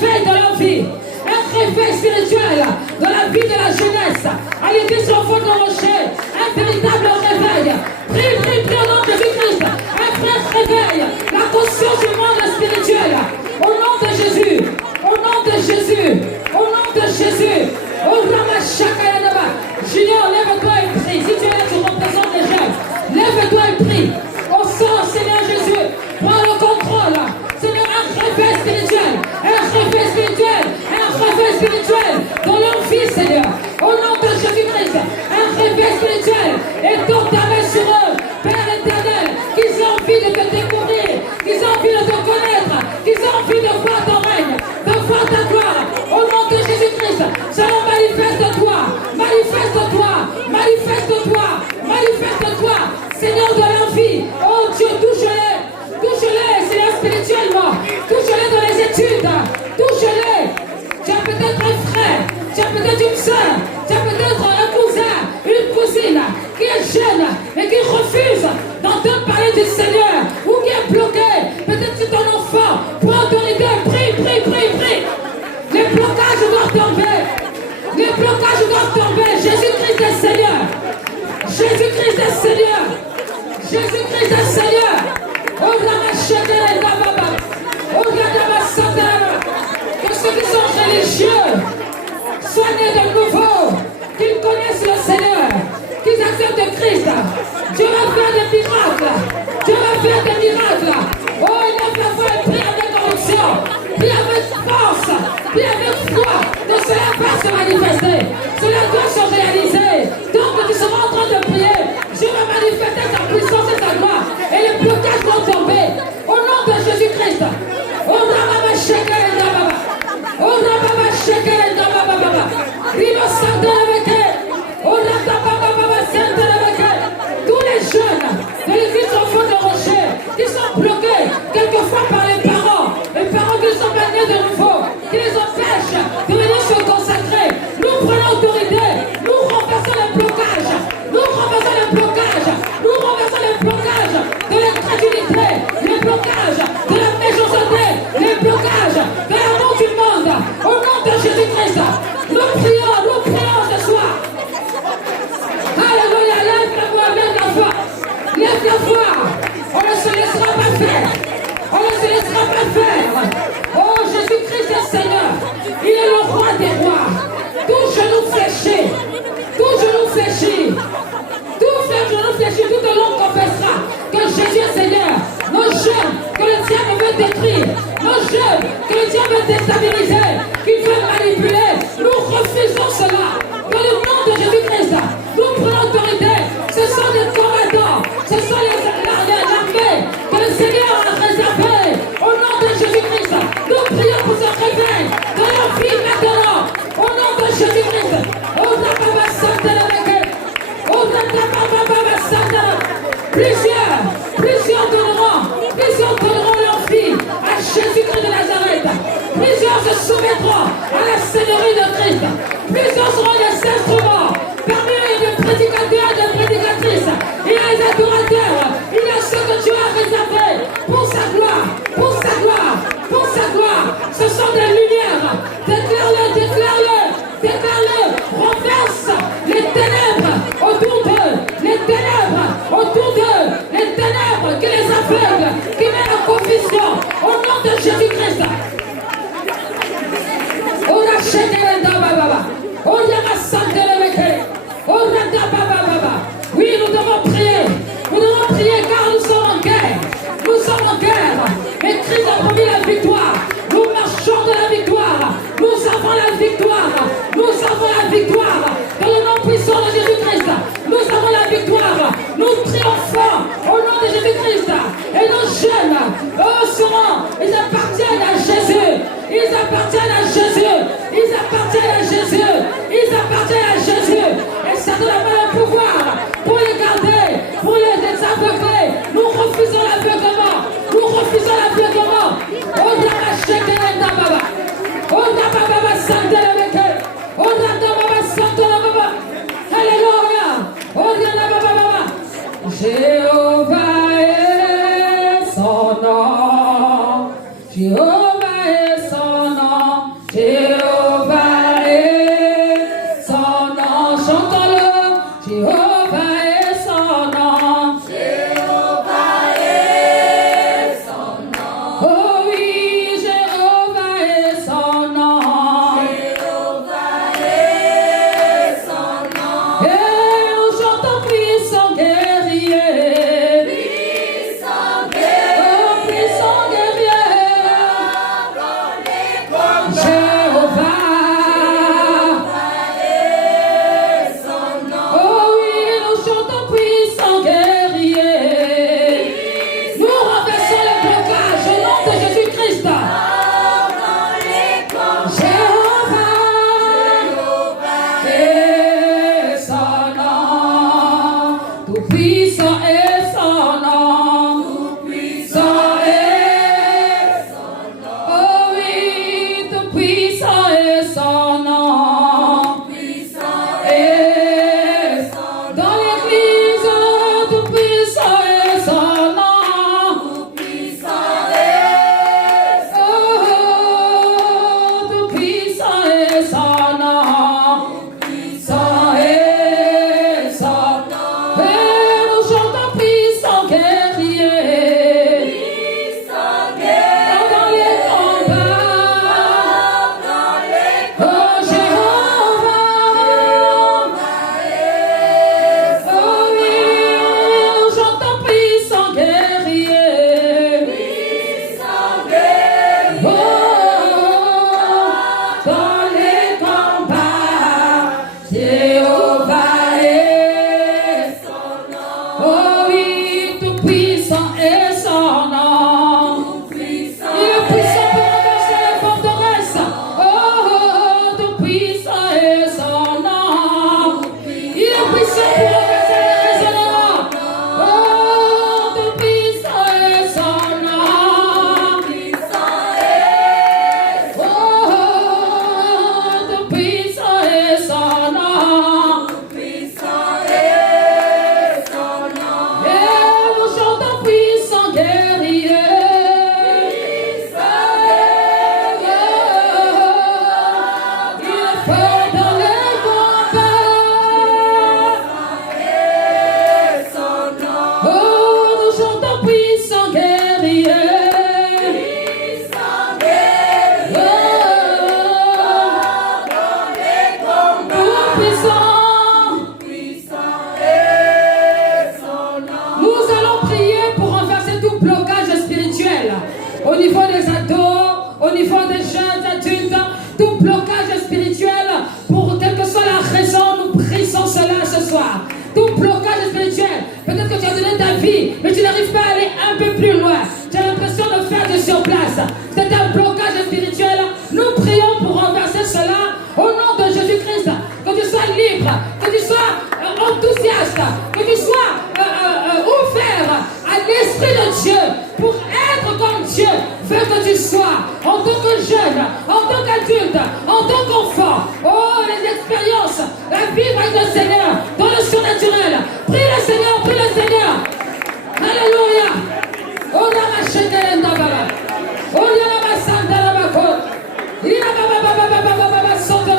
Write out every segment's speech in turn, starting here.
réveil dans leur vie. Un réveil spirituel dans la vie de la jeunesse. À l'église enfant de rocher. Un véritable réveil. Prie au nom de Jésus-Christ. Un vrai réveil. La conscience du monde spirituel. Au nom de Jésus. Au nom de Jésus. Au nom de Jésus. Au Ramachakayanaba. Junior, lève-toi et prie. Si tu es là, tu représentes les jeunes. Lève-toi et prie. Au sang, Seigneur Jésus. Prends le contrôle. Seigneur, un réveil spirituel. Un réveil spirituel. Un réveil spirituel dans leur vie, Seigneur. Au nom de Jésus-Christ. Un réveil spirituel. Et tourne ta main sur eux. Père éternel, qu'ils aient envie de te découvrir. Qu'ils aient envie de te connaître. Qu'ils aient envie de voir ton règne. De voir ta gloire. Au nom de Jésus-Christ. Seigneur, manifeste-toi. Manifeste-toi. Manifeste-toi. Manifeste-toi. Seigneur de leur vie. Oh Dieu, touche-les. Touche-les, Seigneur, spirituellement. Touche-les dans les études. Touche-les. Tu as peut-être un frère. Tu as peut-être une soeur. Tu as peut-être un cousin, une cousine qui est jeune et qui refuse d'entendre parler du Seigneur ou qui est bloqué. Peut-être c'est ton enfant. Prends autorité. Prie. Les blocages doivent tomber. Les blocages doivent tomber. Jésus-Christ est Seigneur. Jésus-Christ est Seigneur. Jésus-Christ est Seigneur. Que ceux qui sont religieux soient nés de nouveau, qu'ils connaissent le Seigneur, qu'ils acceptent Christ. Dieu va faire des miracles. Dieu va faire des miracles. Oh, il a fait foi et prie avec corruption. Prie avec force. Prie avec foi. Donc cela va se manifester. Cela doit se réaliser. Donc tu seras en train de prier. Dieu va manifester sa puissance et sa gloire. Et les blocages vont tomber. Au nom de Jésus-Christ. Oh, Rababa Shekel et Dababa. Oh, Rababa Shekel et Dababa. Riva Santeleveke. Oh, Rababa Santeleveke. Tous les jeunes de l'église enfants de rocher qui sont bloqués quelquefois par les parents qui sont pas nés de nouveau, qui les empêchent de venir se consacrer. Nous prenons autorité. Nous renversons les blocages. Nous renversons les blocages. Nous renversons les blocages de l'incrédulité, les blocages de la méchanceté, les blocages de l'amour du monde. Au nom de Jésus-Christ, nous prions ce soir. Alléluia, lève-la-voix avec la foi. Lève la foi. On ne se laissera pas faire. On ne se laissera pas faire. Oh, Jésus-Christ est Seigneur. Il est le roi des rois. Tout genou fléchi. Tout genou fléchi. Tout le monde confessera que Jésus est Seigneur. Nos jeunes, que le diable veut détruire. Nos jeunes, que le diable veut déstabiliser, qu'il veut manipuler. Nous refusons cela. Dans le nom de Jésus-Christ, nous prenons autorité. Ce sont des combattants. Ce sont l'armée que le Seigneur a réservée. Au nom de Jésus-Christ, nous prions pour ce réveil de leur vie maintenant. Au nom de Jésus-Christ. Plusieurs donneront leur vie à Jésus-Christ de Nazareth. Plusieurs se soumettront à la Seigneurie de Christ. Plusieurs seront des instruments. Parmi eux, il y a des prédicateurs et des prédicatrices. Il y a des adorateurs. Il y a ceux que Dieu a réservés pour sa gloire, pour sa gloire, pour sa gloire. Ce sont des lumières. Déclare-le. Renverse les ténèbres autour d'eux. Les ténèbres autour d'eux. Les ténèbres qui les aveuglent, qui mettent la confusion. Au nom de Jésus-Christ. Oui, nous devons prier. Nous devons prier car nous sommes en guerre. Nous sommes en guerre. Et Christ a promis la victoire. Nous marchons de la victoire. Nous avons la victoire. Nous avons la victoire. Dans le nom puissant de Jésus-Christ. Nous avons la victoire. Nous triomphons au nom de Jésus-Christ. Et nos jeunes, eux seront, ils appartiennent à Jésus. Ils appartiennent à Jésus. Ils appartiennent à Jésus. Ils appartiennent à Jésus. Et ça donne le pouvoir pour les garder, pour les aveugler. Nous refusons l'aveuglement. Nous refusons l'aveuglement. On a acheté les Baba. On a Baba Santa la Meke. On a Baba Santa la Baba. Alléluia. On a Baba. Jéhovah est son nom. Jéhovah est son nom. Pendant les combats. Oh, nous chantons puissant guerrier. Au niveau des ados, au niveau des jeunes adultes, tout blocage spirituel, pour quelle que soit la raison, nous brisons cela ce soir. Tout blocage spirituel, peut-être que tu as donné ta vie, mais tu n'arrives pas à aller un peu plus loin. Tu as l'impression de faire du surplace. C'est un blocage spirituel. Nous prions pour renverser cela au nom de Jésus-Christ. Que tu sois libre, que tu sois enthousiaste, que tu sois ouvert à l'Esprit de Dieu pour être comme Dieu veut que tu sois, en tant que jeune, en tant qu'adulte, en tant qu'enfant. Oh, les expériences, la vivre avec le Seigneur, dans le surnaturel. Prie le Seigneur, prie le Seigneur. Alléluia. Oh, la machette, baba. Oh, la santa, la baba. Il a baba, santa.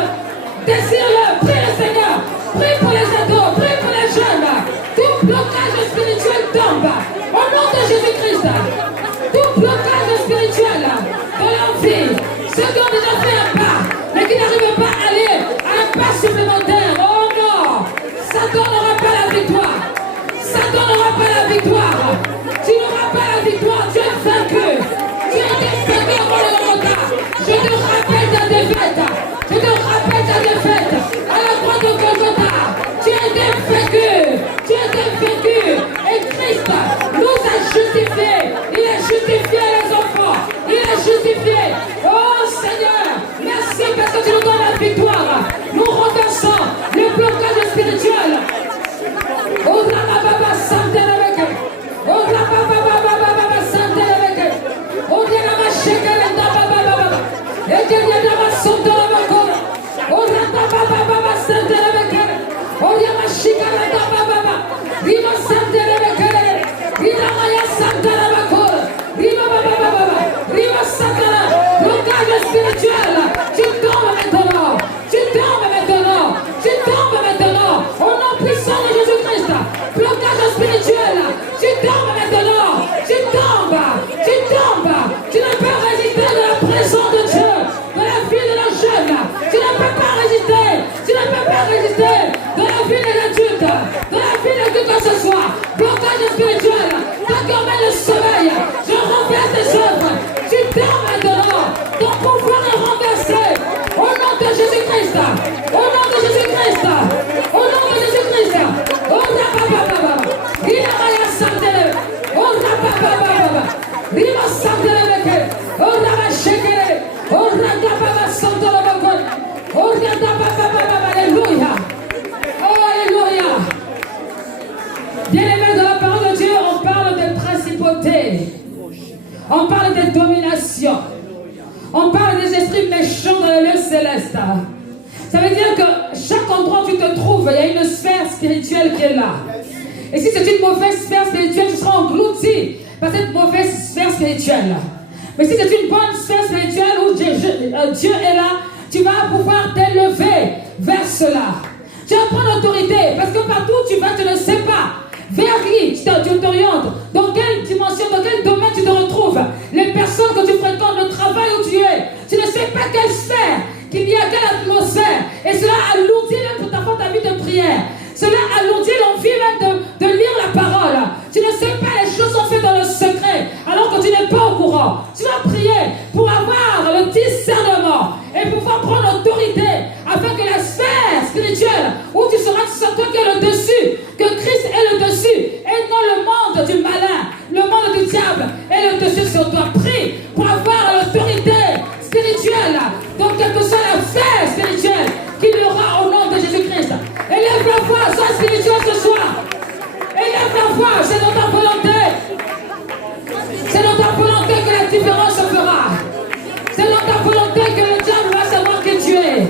Désire-le, prie le Seigneur. Prie pour les ados, prie pour les jeunes. Tout blocage spirituel tombe. Au nom de Jésus-Christ. Tout blocage spirituel dans leur vie, ceux qui ont déjà fait un pas, mais qui n'arrivent pas à aller à un pas supplémentaire. Oh non, Satan n'aura pas la victoire. Satan n'aura pas la victoire. Tu n'auras pas la victoire. Tu es vaincu. Tu es vaincu avant le Golgotha. Je te rappelle ta défaite. Je te rappelle ta défaite à la croix de Golgotha. Tu es vaincu. Tu es vaincu. Et Christ nous a justifiés. Il a justifié les enfants. Il est justifié. Oh Seigneur, merci parce que tu nous donnes la victoire. Nous renversons le blocage spirituel. Oh Baba Santa Rebeke. Oh Baba Santa Rebeke. Oh Baba Shekele Baba. Et Baba Santa Rebeke. Oh Baba Santa Rebeke. Oh Baba Shekele Baba. Viva Santa Rebeke. Viva Maya Santa Rebeke. Viva Baba. Viva Santa. Blocage spirituel. Tu tombes maintenant. Tu tombes maintenant. Tu tombes maintenant. Au nom puissant de Jésus-Christ. Blocage spirituel. Tu tombes maintenant. Tu tombes. Tu tombes. Tu ne peux résister de la présence de Dieu. De la vie de la jeune. Tu ne peux pas résister. Tu ne peux pas résister de la vie des adultes. De la vie de qui que ce soit. Blocage spirituel. T'accomène le sommeil. Je renverse tes œuvres. Tu tombes maintenant. Ton pouvoir est renversé. Au nom de Jésus-Christ. Au nom de Jésus-Christ. Au nom de Jésus-Christ. Oh Rapapapapa. Il a Maya Santele. Oh Rapapapapa. Viva Santele. Oh Rapachekele. Oh Rapapapa Santele. Oh Rapapapapa. Alléluia. Oh Alléluia. Bien-aimés, dans la parole de Dieu, on parle des principautés. On parle des dominations. On parle des esprits méchants dans les lieux célestes. Ça veut dire que chaque endroit où tu te trouves, il y a une sphère spirituelle qui est là. Et si c'est une mauvaise sphère spirituelle, tu seras englouti par cette mauvaise sphère spirituelle. Mais si c'est une bonne sphère spirituelle où Dieu est là, tu vas pouvoir t'élever vers cela. Tu vas prendre l'autorité parce que partout où tu vas, tu ne sais pas vers qui tu t'orientes, dans quelle dimension, dans quel domaine tu te retrouves, les personnes que tu fréquentes, le travail où tu es, tu ne sais pas quelle sphère, qu'il y a quelle atmosphère, et cela alourdit même pour ta vie de prière, cela alourdit l'envie même de lire la parole. Tu ne sais pas, les choses sont faites dans le secret, alors que tu n'es pas au courant. Tu vas prier pour avoir le discernement et pouvoir prendre l'autorité afin que la sphère spirituelle où tu seras toi qui es le dessus, que Christ est le dessus et non le monde du malin, le monde du diable est le dessus sur toi. Prie pour avoir l'autorité spirituelle, donc quelle que soit la sphère spirituelle qu'il y aura au nom de Jésus-Christ. Élève la voix, sois spirituel ce soir. Élève la voix, c'est dans ta volonté. C'est dans ta volonté que la différence se fera. C'est dans ta volonté que le diable va savoir qui tu es.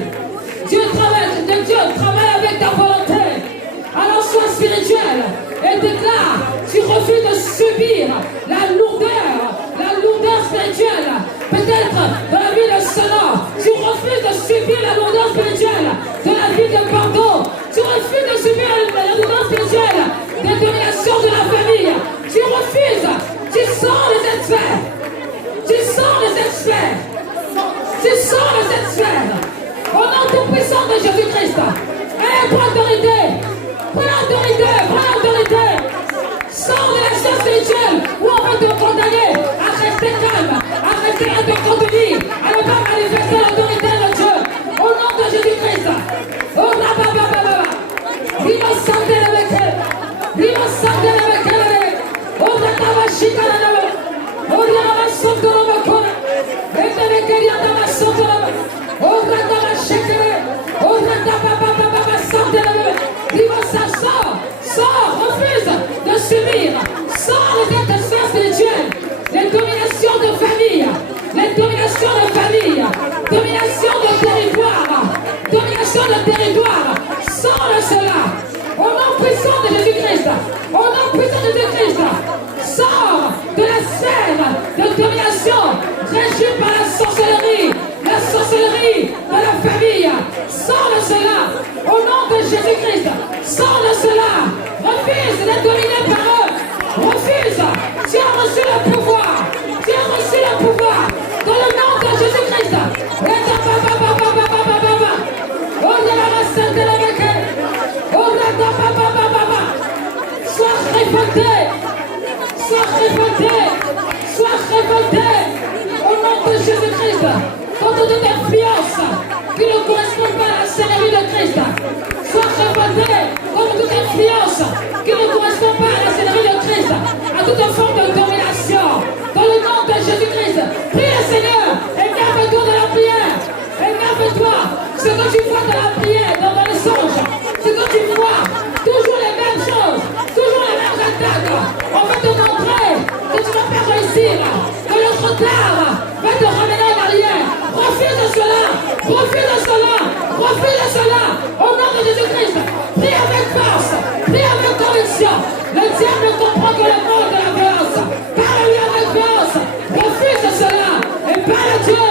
Dieu travaille avec ta volonté. Alors sois spirituel et déclare, tu refuses de subir la lourdeur spirituelle. Peut-être dans la vie de Satan, tu refuses de subir la lourdeur spirituelle. Tu sors de cette sphère. Au nom tout puissant de Jésus-Christ. Allez, prends l'autorité. Prends l'autorité. Prends l'autorité. Sors de la sphère spirituelle où on va te condamner à rester calme, à rester à te contenir, à ne pas manifester l'autorité de Dieu. Au nom de Jésus-Christ. Oh, rababababa. Viva santé le mec. Viva santé le mec. Oh, rababashika le mec. Oh, rababasonto le mec. Et le mec est rababasonto le mec. Oh, rababashika. Oh, rababababa santé le mec. Viva ça sort, refuse de subir. Sors de cette sphère spirituelle. Les dominations de famille. Les dominations de famille. Domination de territoire. Domination de territoire. Sors de cela. Au nom puissant de Jésus-Christ. Au nom puissant de Jésus-Christ. Sors de la sphère de domination régie par la sorcellerie. La sorcellerie de la famille. Sors de cela. Au nom de Jésus-Christ. Sors de cela. Refuse d'être dominé par eux. Refuse. Tu as reçu le pouvoir. Tu as reçu le pouvoir. Dans le nom de Jésus-Christ. Sois révolté. Sois révolté. Sois révolté. Au nom de Jésus-Christ. Contre toute influence qui ne correspond pas à la cérémonie de Christ. Sois révolté contre toute influence qui ne correspond pas à la cérémonie de Christ. À toute forme de domination. Dans le nom de Jésus-Christ. Prie le Seigneur. Énerve-toi de la prière. Énerve-toi. Ce que tu vois dans la prière, dans les songes. Ce que tu vois. Toujours les mêmes choses. Toujours les mêmes attaques. On va te montrer que tu ne vas pas réussir. Que le retard va te ramener en arrière. Refuse de cela. Refuse de cela. Refuse de cela. Au nom de Jésus-Christ. Prie avec force. Prie avec conviction. Le diable ne comprend que le mot de la violence. Parle-lui avec force. Refuse de cela. Et parle à Dieu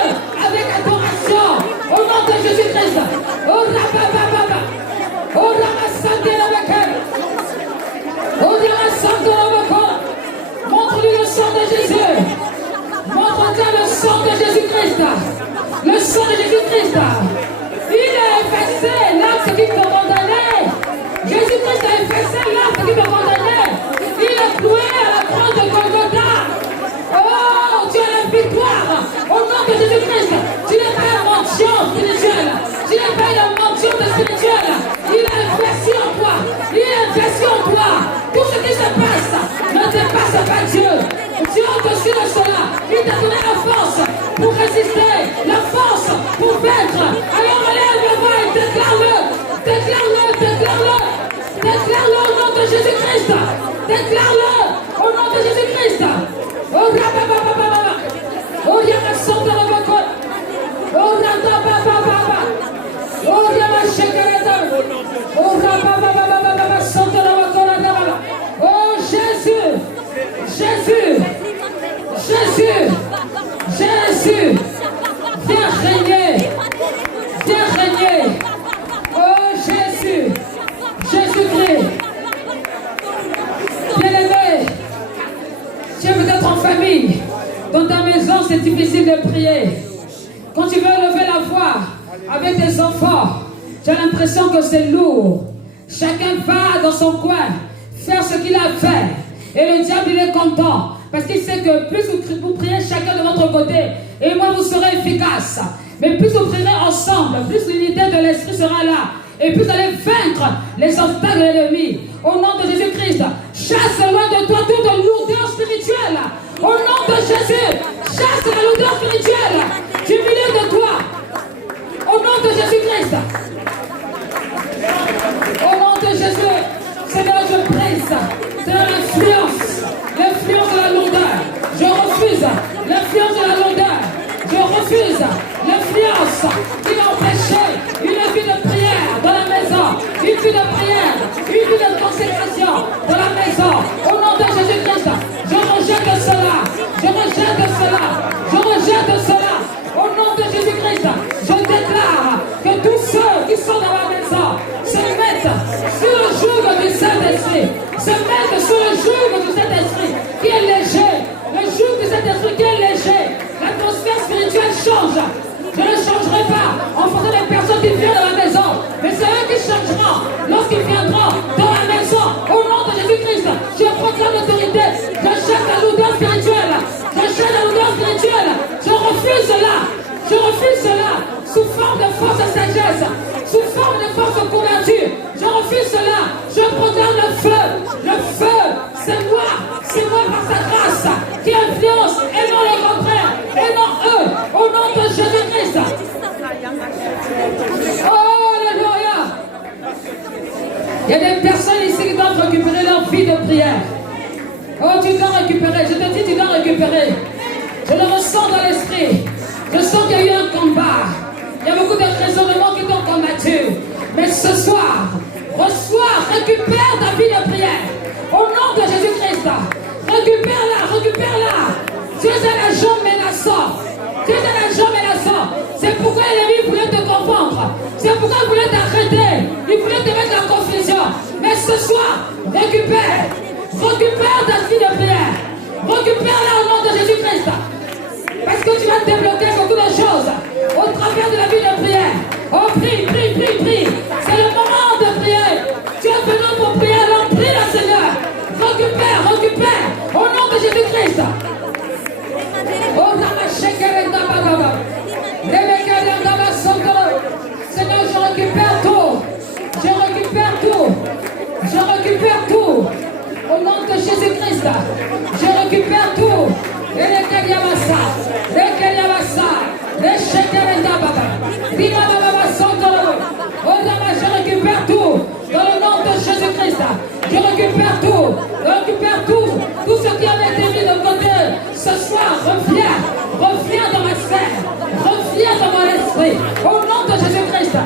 avec adoration. Au nom de Jésus-Christ. Oh rabababa. Oh ramasante la vaca. Oh ramasante la vaca. Montre-lui le sang de Jésus. Montre-lui le sang de Jésus-Christ. Le sang de Jésus-Christ. Il a effacé l'acte qui te condamnait. Jésus-Christ a effacé l'acte qui te condamnait. Il est cloué à la croix de Golgotha. Oh, tu as la victoire. Au nom de Jésus-Christ. Tu n'es pas un mention spirituel. Tu n'es pas une mention spirituelle. Il a investi en toi. Il a investi en toi. Tout ce qui se passe ne dépasse pas Dieu. Dieu est au-dessus de cela. Il t'a donné la force pour résister, la force pour vaincre. Alors relève le voix et déclare-le. Déclare-le, déclare-le. Déclare-le au nom de Jésus-Christ. Déclare-le au nom de Jésus-Christ. Oh rababababa. Oh yamasonta la bako. Oh rababababa. Oh yamashekereta. Oh rababababa santa la bako. Oh Jésus. Jésus. Jésus. Jésus. Viens régner. Viens régner. Oh Jésus. Jésus-Christ. Bien-aimé. Tu es peut-être en famille. Dans ta maison, c'est difficile de prier. Quand tu veux lever la voix avec tes enfants, tu as l'impression que c'est lourd. Chacun va dans son coin faire ce qu'il a fait. Et le diable, il est content. Parce qu'il sait que plus vous priez chacun de votre côté, et moi vous serez efficace. Mais plus vous prierez ensemble, plus l'unité de l'esprit sera là. Et plus vous allez vaincre les obstacles de l'ennemi. Au nom de Jésus-Christ, chasse loin de toi toute lourdeur spirituelle. Au nom de Jésus, chasse la lourdeur spirituelle du milieu de toi. Au nom de Jésus-Christ. Au nom de Jésus, Seigneur, je brise. Seigneur, l'influence de la lourdeur. Je refuse l'influence de la lourdeur. Je refuse l'influence qui va empêcher une vie de prière dans la maison, une vie de prière, une vie de consécration dans la maison. Au nom de Jésus-Christ, je rejette cela. Je rejette cela. Je rejette cela. Au nom de Jésus-Christ, je déclare que tous ceux qui sont dans la maison se mettent sur le joug du Saint-Esprit. Se mettent sur le joug du Saint-Esprit qui est léger. Le joug du Saint-Esprit qui est léger. L'atmosphère spirituelle change. Je cela sous forme de force de sagesse, sous forme de force de couverture. Je refuse cela. Je proclame le feu. Le feu, c'est moi par sa grâce qui influence et non le contraire, et non eux, au nom de Jésus-Christ. Oh, alléluia. Il y a des personnes ici qui doivent récupérer leur vie de prière. Oh, tu dois récupérer. Je te dis, tu dois récupérer. Je le ressens dans l'esprit. Je sens qu'il y a eu un combat. Il y a beaucoup de raisonnements qui t'ont combattu. Mais ce soir, reçois, récupère ta vie de prière. Au nom de Jésus-Christ. Récupère-la. Tu es un agent menaçant. C'est pourquoi l'ennemi voulait te confondre. C'est pourquoi il voulait t'arrêter. Il voulait te mettre en confusion. Mais ce soir, récupère ta vie de prière. Récupère-la au nom de Jésus-Christ. Parce que tu vas débloquer beaucoup de choses au travers de la vie de prière. Oh, prie. C'est le moment de prier. Tu es venu pour prier, alors prie le Seigneur. Récupère. Au nom de Jésus-Christ. Oh, Seigneur, je récupère tout. Au nom de Jésus-Christ, je récupère tout. Je récupère tout. Dans le nom de Jésus-Christ, je récupère tout. Tout ce qui avait été mis de côté, ce soir, reviens dans ma sphère. Reviens dans mon esprit. Au nom de Jésus-Christ.